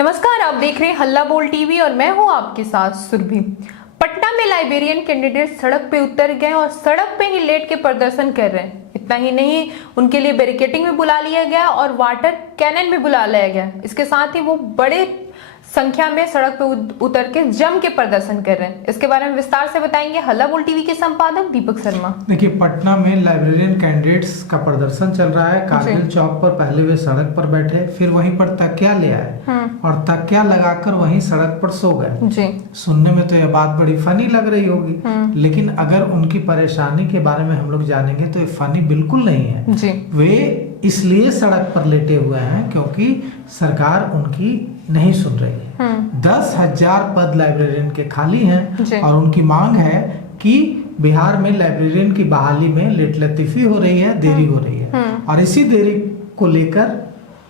नमस्कार, आप देख रहे हैं हल्ला बोल टीवी और मैं हूं आपके साथ सुरभि। पटना में लाइब्रेरियन कैंडिडेट सड़क पे उतर गए और सड़क पे ही लेट के प्रदर्शन कर रहे हैं। इतना ही नहीं, उनके लिए बैरिकेडिंग में बुला लिया गया और वाटर कैनन भी बुला लिया गया। इसके साथ ही वो बड़े संख्या में सड़क पे उतर के जम के प्रदर्शन कर रहे हैं। इसके बारे में विस्तार से बताएंगे हल्ला बोल टीवी के संपादक दीपक शर्मा। देखिए, पटना में लाइब्रेरियन कैंडिडेट्स का प्रदर्शन चल रहा है। कारगिल चौक पर पहले वे सड़क पर बैठे, फिर वहीं पर तकिया ले आए और तकिया लगाकर वहीं सड़क पर सो गए। सुनने में तो यह बात बड़ी फनी लग रही होगी, लेकिन अगर उनकी परेशानी के बारे में हम लोग जानेंगे तो ये फनी बिल्कुल नहीं है। वे इसलिए सड़क पर लेटे हुए हैं क्योंकि सरकार उनकी नहीं सुन रही है। 10,000 पद लाइब्रेरियन के खाली हैं और उनकी मांग है कि बिहार में लाइब्रेरियन की बहाली में लेटलतीफी हो रही है, देरी हो रही है और इसी देरी को लेकर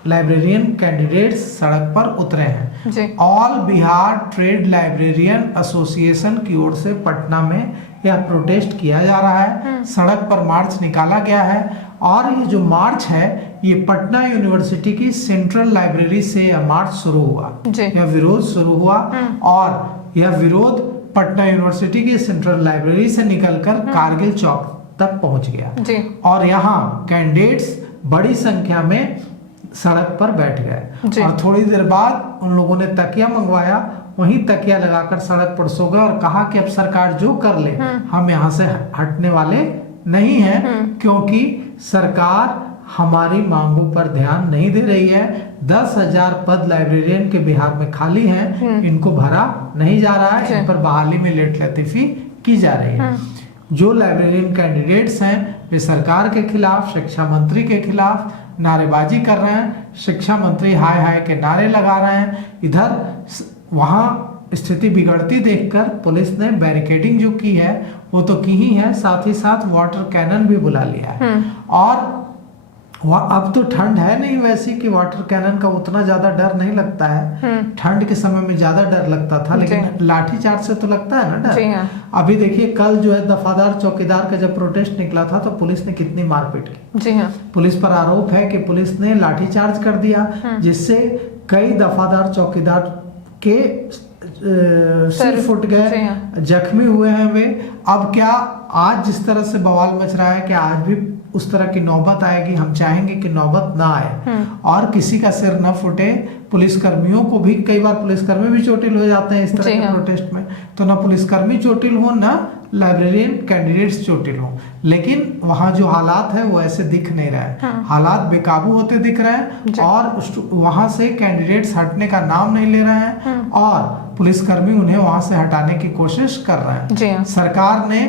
लाइब्रेरियन कैंडिडेट्स सड़क पर उतरे हैं। All Bihar trade librarian association की ओर से पटना में यह प्रोटेस्ट किया जा रहा है। सड़क पर मार्च निकाला गया है और ये जो मार्च है ये पटना यूनिवर्सिटी की सेंट्रल लाइब्रेरी से यह मार्च शुरू हुआ, यह विरोध शुरू हुआ और यह विरोध पटना यूनिवर्सिटी की सेंट्रल लाइब्रेरी से निकलकर कारगिल चौक तक पहुंच गया और यहाँ कैंडिडेट्स बड़ी संख्या में सड़क पर बैठ गए और थोड़ी देर बाद उन लोगों ने तकिया मंगवाया, वहीं तकिया लगाकर सड़क पर सो गए और कहा कि अब सरकार जो कर ले हम यहाँ से हटने वाले नहीं हैं क्योंकि सरकार हमारी मांगों पर ध्यान नहीं दे रही है। 10,000 पद लाइब्रेरियन के बिहार में खाली हैं, इनको भरा नहीं जा रहा है, इन पर बहाली में लेटलतीफी की जा रही है। जो लाइब्रेरियन कैंडिडेट्स हैं वे सरकार के खिलाफ, शिक्षा मंत्री के खिलाफ नारेबाजी कर रहे हैं। शिक्षा मंत्री हाय हाय के नारे लगा रहे हैं। इधर वहां स्थिति बिगड़ती देखकर पुलिस ने बैरिकेडिंग जो की है वो तो की ही है, साथ ही साथ वाटर कैनन भी बुला लिया है और अब तो ठंड है नहीं वैसी कि वाटर कैनन का उतना ज्यादा डर नहीं लगता है। ठंड के समय में ज्यादा डर लगता था, लेकिन लाठीचार्ज से तो लगता है ना डर। अभी देखिए, कल जो है दफादार चौकीदार का जब प्रोटेस्ट निकला था तो पुलिस ने कितनी मारपीट की। पुलिस पर आरोप है कि पुलिस ने लाठीचार्ज कर दिया जिससे कई दफादार चौकीदार के सिर फुट गए, जख्मी हुए हैं वे। अब क्या आज जिस तरह से बवाल मच रहा है कि आज भी उस तरह की नौबत आएगी? हम चाहेंगे कि नौबत ना आए और किसी का सिर न फूटे। पुलिसकर्मियों को भी कई बार पुलिसकर्मी भी चोटिल हो जाते हैं इस तरह के प्रोटेस्ट में, तो ना पुलिसकर्मी चोटिल हो ना लाइब्रेरियन कैंडिडेट्स चोटिल हो। लेकिन वहाँ जो हालात है वो ऐसे दिख नहीं रहा है, हालात बेकाबू होते दिख रहे हैं और वहां से कैंडिडेट्स हटने का नाम नहीं ले रहे हैं और पुलिसकर्मी उन्हें वहां से हटाने की कोशिश कर रहे हैं। सरकार ने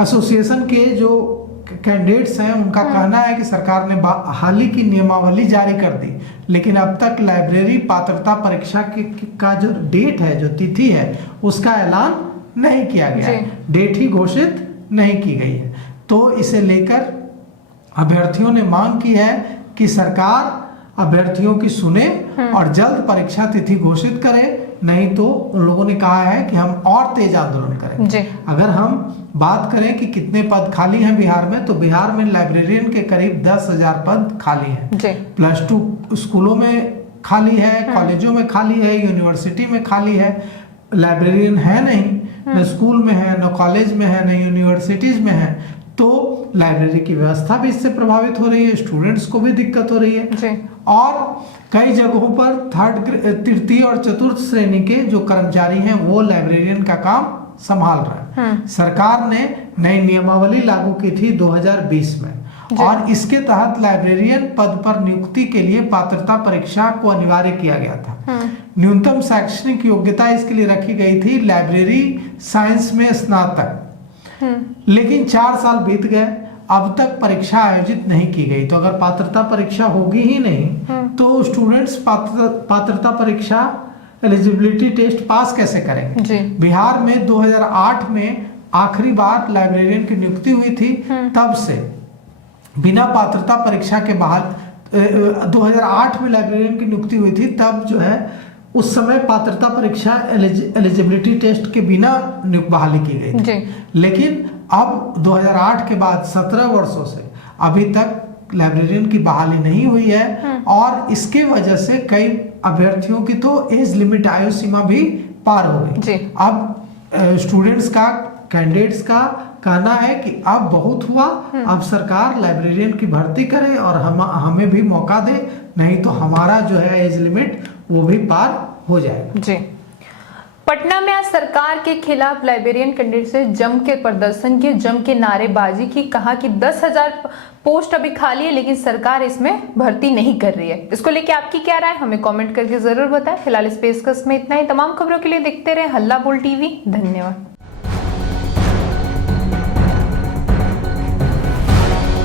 एसोसिएशन के जो कैंडिडेट्स हैं उनका कहना है कि सरकार ने हाल ही की नियमावली जारी कर दी, लेकिन अब तक लाइब्रेरी पात्रता परीक्षा का जो डेट है, जो तिथि है, उसका ऐलान नहीं किया गया है। डेट ही घोषित नहीं की गई है। तो इसे लेकर अभ्यर्थियों ने मांग की है कि सरकार अभ्यर्थियों की सुने और जल्द परीक्षा तिथि घोषित करे, नहीं तो उन लोगों ने कहा है कि हम और तेज आंदोलन करेंगे। अगर हम बात करें कि कितने पद खाली हैं बिहार में, तो बिहार में लाइब्रेरियन के करीब 10,000 पद खाली हैं। +2 स्कूलों में खाली है, कॉलेजों में खाली है, यूनिवर्सिटी में खाली है। लाइब्रेरियन है नहीं, न स्कूल में है, न कॉलेज में है, न यूनिवर्सिटीज में है, तो लाइब्रेरी की व्यवस्था भी इससे प्रभावित हो रही है, स्टूडेंट्स को भी दिक्कत हो रही है और कई जगहों पर तृतीय और चतुर्थ श्रेणी के जो कर्मचारी हैं वो लाइब्रेरियन का काम संभाल रहे हैं। सरकार ने नई नियमावली लागू की थी 2020 में और इसके तहत लाइब्रेरियन पद पर नियुक्ति के लिए पात्रता परीक्षा को अनिवार्य किया गया था। न्यूनतम शैक्षणिक योग्यता इसके लिए रखी गई थी लाइब्रेरी साइंस में स्नातक, लेकिन 4 साल बीत गए, अब तक परीक्षा आयोजित नहीं की गई। तो अगर पात्रता परीक्षा होगी ही नहीं तो स्टूडेंट्स पात्रता परीक्षा एलिजिबिलिटी टेस्ट पास कैसे करेंगे? बिहार में 2008 में आखिरी बार लाइब्रेरियन की नियुक्ति हुई थी, तब से बिना पात्रता परीक्षा के बाद 2008 में लाइब्रेरियन की नियुक्ति हुई थी, तब जो है उस समय पात्रता परीक्षा एलिजिबिलिटी टेस्ट के बिना बहाली की गई थी। लेकिन अब 2008 के बाद 17 वर्षों से अभी तक लाइब्रेरियन की बहाली नहीं हुई है और इसके वजह से कई अभ्यर्थियों की तो एज लिमिट आयु सीमा भी पार हो गई। अब स्टूडेंट्स का, कैंडिडेट्स का कहना है कि अब बहुत हुआ, अब सरकार लाइब्रेरियन की भर्ती करे और हमें भी मौका दे, नहीं तो हमारा जो है एज लिमिट वो भी पार हो जाएगा। जी। पटना में आज सरकार के खिलाफ लाइब्रेरियन कैंडिडेट से जम के प्रदर्शन किए, जम के नारेबाजी की, कहा कि 10,000 पोस्ट अभी खाली है लेकिन सरकार इसमें भर्ती नहीं कर रही है। इसको लेके आपकी क्या राय, हमें कमेंट करके जरूर बताएं। फिलहाल इस पेशकश में इतना ही। तमाम खबरों के लिए देखते रहे हल्ला बोल टीवी। धन्यवाद।